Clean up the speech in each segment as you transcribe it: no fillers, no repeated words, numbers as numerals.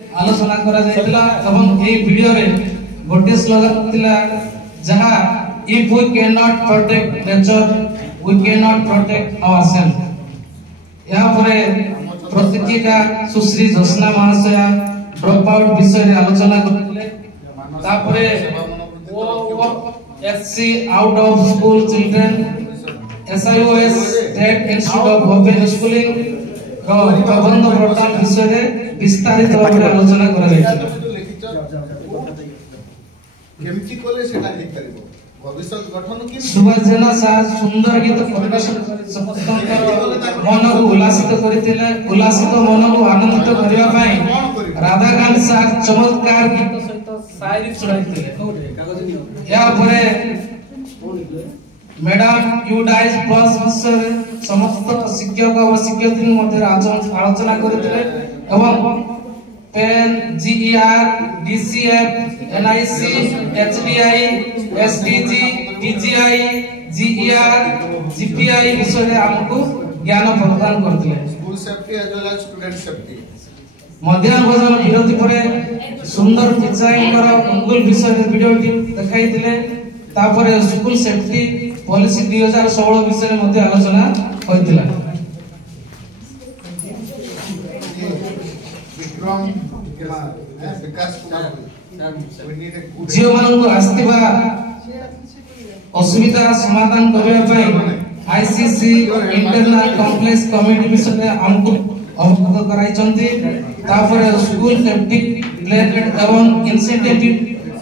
आलोचना करा जायतिला एवं ए वीडियो रे गोटे स्लोगन थिला जहा if we can not protect nature we can not protect ourselves. या परे प्रतिज्ञा सुश्री जोस्ना महाशय ड्रॉप आउट विषय रे आलोचना करथिले। तापरे SC out of school children SIOS state institute of open schooling प्रबंध प्रोग्राम विषय रे विस्तारित भाव आलोचना करा जायछि। केमति कोले सेटा हे करबो भविष्य गठन कि सुभाष जेना साह सुंदर गीत प्रदर्शन समस्त मन को उल्लासित करथिले। उल्लासित मन को आनंदित करिवा पई राधाकांत साह चमत्कार गीत सहित शायरी सुनाइथिले। या परे मैडम यूडाइज प्लस विषय समस्त शिक्षक और शिक्षयित्री मध्य आलोचना करथिले एवं pen GER DCF NIC HDI SDG TGI GER GPI विषय रे हमको ज्ञान प्रदान करथिले। School safety as well as student safety. मध्याह्न भोजन विरोधी परे सुंदर पिचाईकर अंगुल विषय रे वीडियो देखाइथिले। तापरे स्कूल सेफ्टी पॉलिसी 2016 विषय रे मध्ये आलोचना होइतिला। विक्रम विकास कुमार जीव मानक आस्तिबा असुविधा समाधान करिया पई ICC इंटरनल कॉम्प्लेक्स कमिटी विषय रे हमको अवगत कराइचंती। तापरे स्कूल सेफ्टी रिलेटेड एवं इंसेंटिव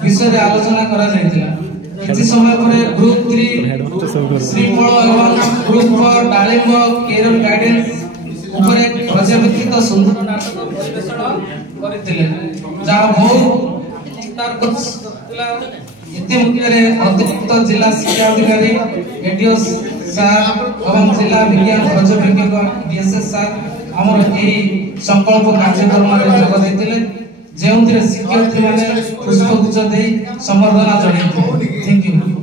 विषय रे आलोचना करा जायतिला। किछि समय परे ग्रुप 3 श्रीफल एवं ग्रुप 4 डालिंब केरल गाइडेंस ऊपर एक प्रजाभित्तिक सुंदर नाटक परिवेषण करथिले। जा बहुत चिंतार करथिला। इतिमुख्य रे अतिरिक्त जिला शिक्षा अधिकारी एडीओ सार एवं जिला विज्ञान पर्यवेक्षक DSS सार हमर एही संकल्प कार्यक्रम रे जोग दैतिले। जेउंथिरे शिक्षयित्री माने पुष्पगुच्छ देई संबर्धना जणाइथिले। Thank you.